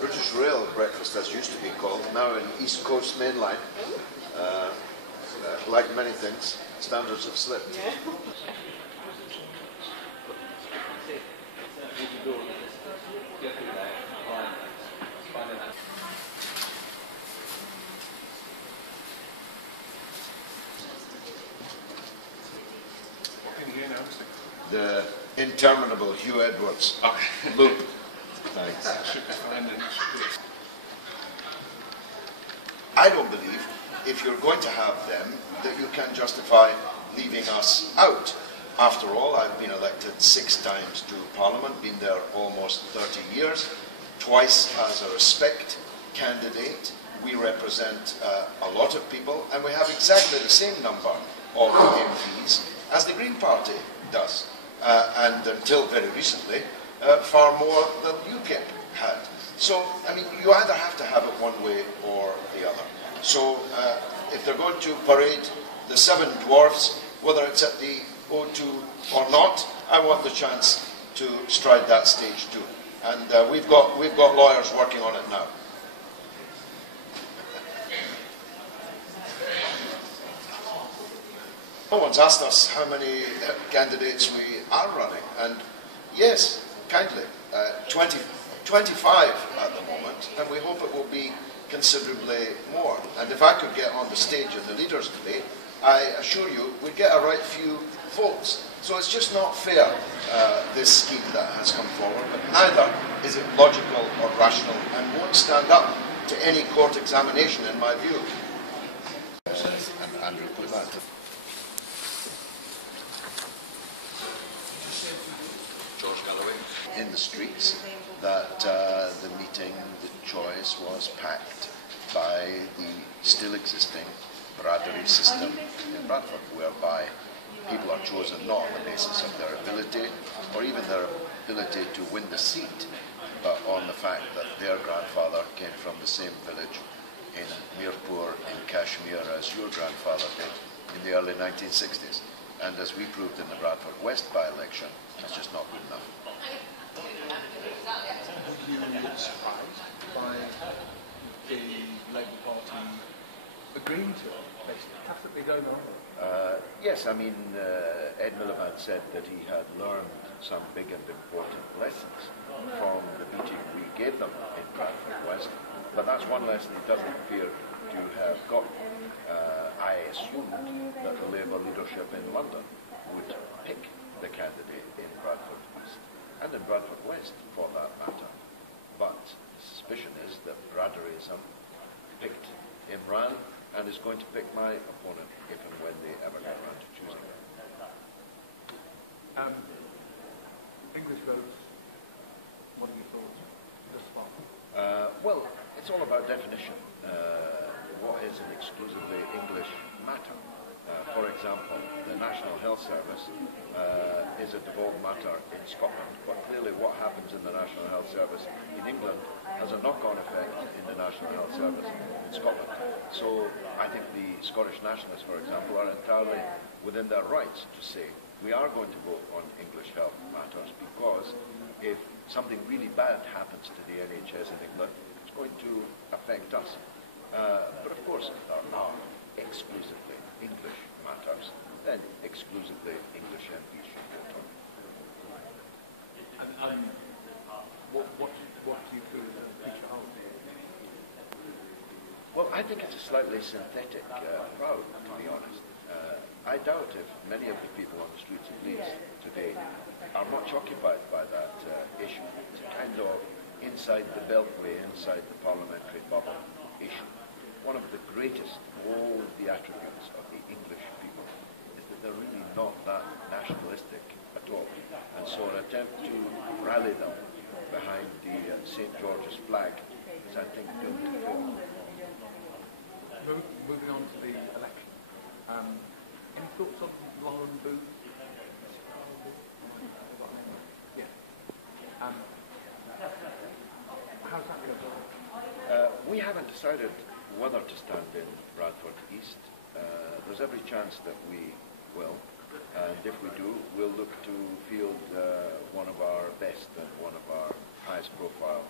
British Rail breakfast, as used to be called, now an East Coast main line. Like many things, standards have slipped. Yeah. The interminable Hugh Edwards loop. Thanks. I don't believe, if you're going to have them, that you can justify leaving us out. After all, I've been elected 6 times to Parliament, been there almost 30 years, twice as a respect candidate. We represent a lot of people, and we have exactly the same number of MPs as the Green Party does. And until very recently, far more than UKIP had. So, I mean, you either have to have it one way or the other. So, if they're going to parade the 7 dwarfs, whether it's at the O2 or not, I want the chance to stride that stage too. And we've got lawyers working on it now. No one's asked us how many candidates we are running, and yes, kindly, 25 at the moment, and we hope it will be considerably more. And if I could get on the stage in the leaders' debate, I assure you we'd get a right few votes. So it's just not fair, this scheme that has come forward, but neither is it logical or rational, and won't stand up to any court examination in my view. And Andrew put that. Galloway in the streets, that the meeting, the choice was packed by the still existing Bradford system in Bradford, whereby people are chosen not on the basis of their ability or even their ability to win the seat, but on the fact that their grandfather came from the same village in Mirpur in Kashmir as your grandfather did in the early 1960s. And as we proved in the Bradford West by-election, that's just not good enough. Were you surprised by the Labour Party agreeing to it, basically, tacitly going on? Yes, I mean, Ed Miliband said that he had learned some big and important lessons from the meeting we gave them in Bradford West, but that's one lesson he doesn't appear to have gotten. I assumed that the Labour leadership in London would pick the candidate in Bradford East, and in Bradford West for that matter. But the suspicion is that Braddorism picked Imran and is going to pick my opponent if and when they ever get around to choosing him. English votes, what are your thoughts thus far? Well, it's all about definition. What is an exclusively English matter? For example, the National Health Service is a devolved matter in Scotland, but clearly what happens in the National Health Service in England has a knock-on effect in the National Health Service in Scotland. So I think the Scottish nationalists, for example, are entirely within their rights to say we are going to vote on English health matters because if something really bad happens to the NHS in England, it's going to affect us. But of course, if there are exclusively English matters, then exclusively English MPs should vote on. And what do you feel is a future hold? Well, I think it's a slightly synthetic crowd, to be honest. I doubt if many of the people on the streets of Leeds today are much occupied by that issue. It's a kind of inside the beltway, inside the parliamentary bubble issue. One of the greatest of all the attributes of the English people is that they're really not that nationalistic at all. And so an attempt to rally them behind the St. George's flag is, I think, doomed to fail. Moving on to the election. Any thoughts on Lauren Booth? Yeah. How's that going? We haven't decided whether to stand in Bradford East. There's every chance that we will, and if we do, we'll look to field one of our best and one of our highest profile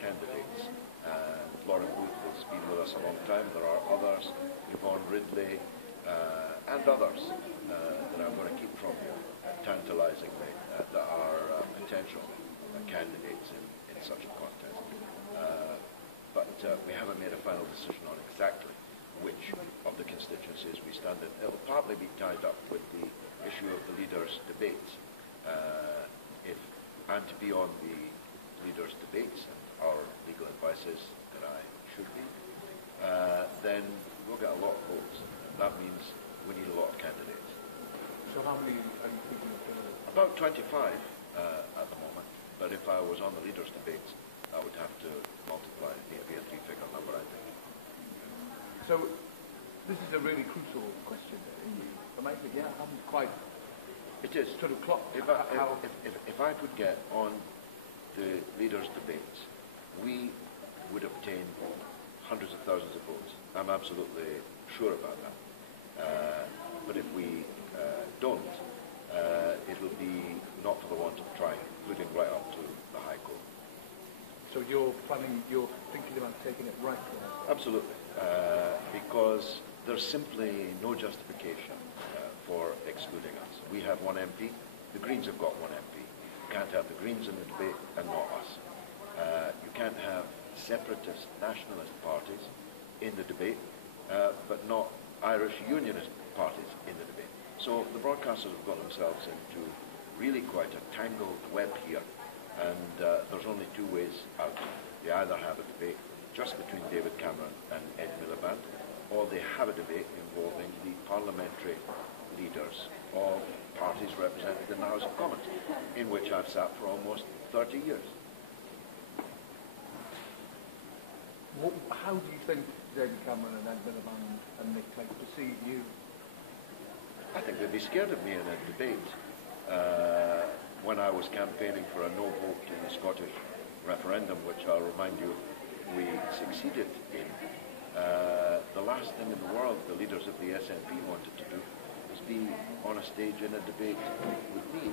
candidates. Lauren Booth has been with us a long time. There are others, Yvonne Ridley, and others that I'm going to keep from you, tantalisingly, that are potential candidates in such a contest. But we haven't made a final decision on exactly which of the constituencies we stand in. It will partly be tied up with the issue of the leaders' debates. If I'm to be on the leaders' debates, and our legal advice is that I should be, then we'll get a lot of votes. That means we need a lot of candidates. So how many are you thinking of doing? About 25 at the moment, but if I was on the leaders' debates, I would have to multiply. It need to be a three-figure number, I think. So this is a really crucial question. Yeah, I haven't quite. It is. Sort of clocked. If I could get on the leaders' debates, we would obtain hundreds of thousands of votes. I'm absolutely sure about that. But if we don't, it will be not for the want of trying, including right up to the High Court. So you're thinking about taking it right there? Absolutely, because there's simply no justification for excluding us. We have one MP, the Greens have got one MP. You can't have the Greens in the debate and not us. You can't have separatist nationalist parties in the debate, but not Irish unionist parties in the debate. So the broadcasters have got themselves into really quite a tangled web here, and there's only two ways out. They either have a debate just between David Cameron and Ed Miliband, or they have a debate involving the parliamentary leaders of parties represented in the House of Commons, in which I've sat for almost 30 years. How do you think David Cameron and Ed Miliband and Nick Clegg perceive you? I think they'd be scared of me in a debate. When I was campaigning for a no vote in the Scottish referendum, which I'll remind you we succeeded in, the last thing in the world the leaders of the SNP wanted to do was be on a stage in a debate with me.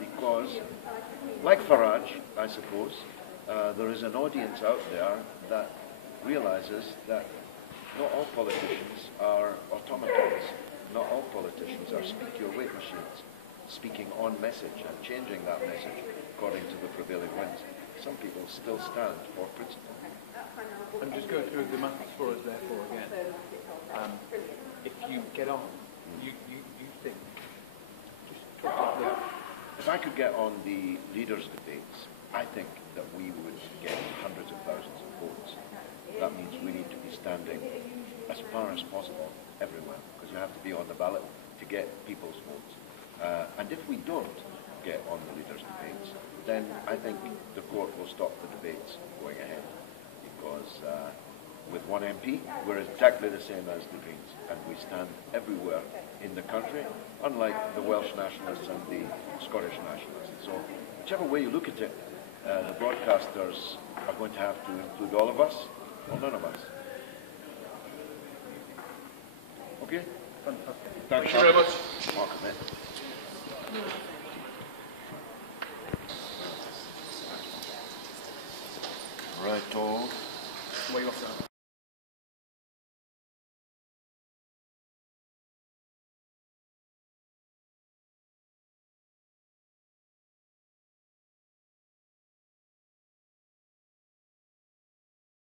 Because, like Farage, I suppose, there is an audience out there that realizes that not all politicians are automatons. Not all politicians are speak-your-weight machines, speaking on message and changing that message according to the prevailing winds. Some people still stand for principle. And just go through the maths for us, therefore, again. If you get on, you think, just talk about If I could get on the leaders' debates, I think that we would get hundreds of thousands of votes. That means we need to be standing as far as possible everywhere, because you have to be on the ballot to get people's votes. And if we don't get on the leaders' debates, then I think the court will stop the debates going ahead, because with one MP, we're exactly the same as the Greens, and we stand everywhere in the country, unlike the Welsh nationalists and the Scottish nationalists. So whichever way you look at it, the broadcasters are going to have to include all of us or none of us. Okay? Fantastic. Thank you very much. Welcome in.